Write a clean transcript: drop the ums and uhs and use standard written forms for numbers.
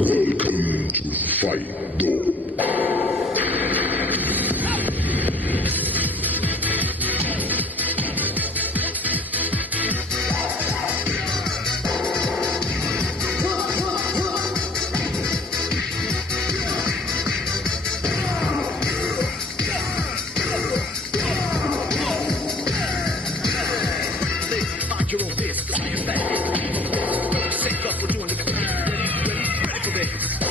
Welcome to Fight Dog. Your own risk, I'm back. Set up, we're doing it. Ready for this.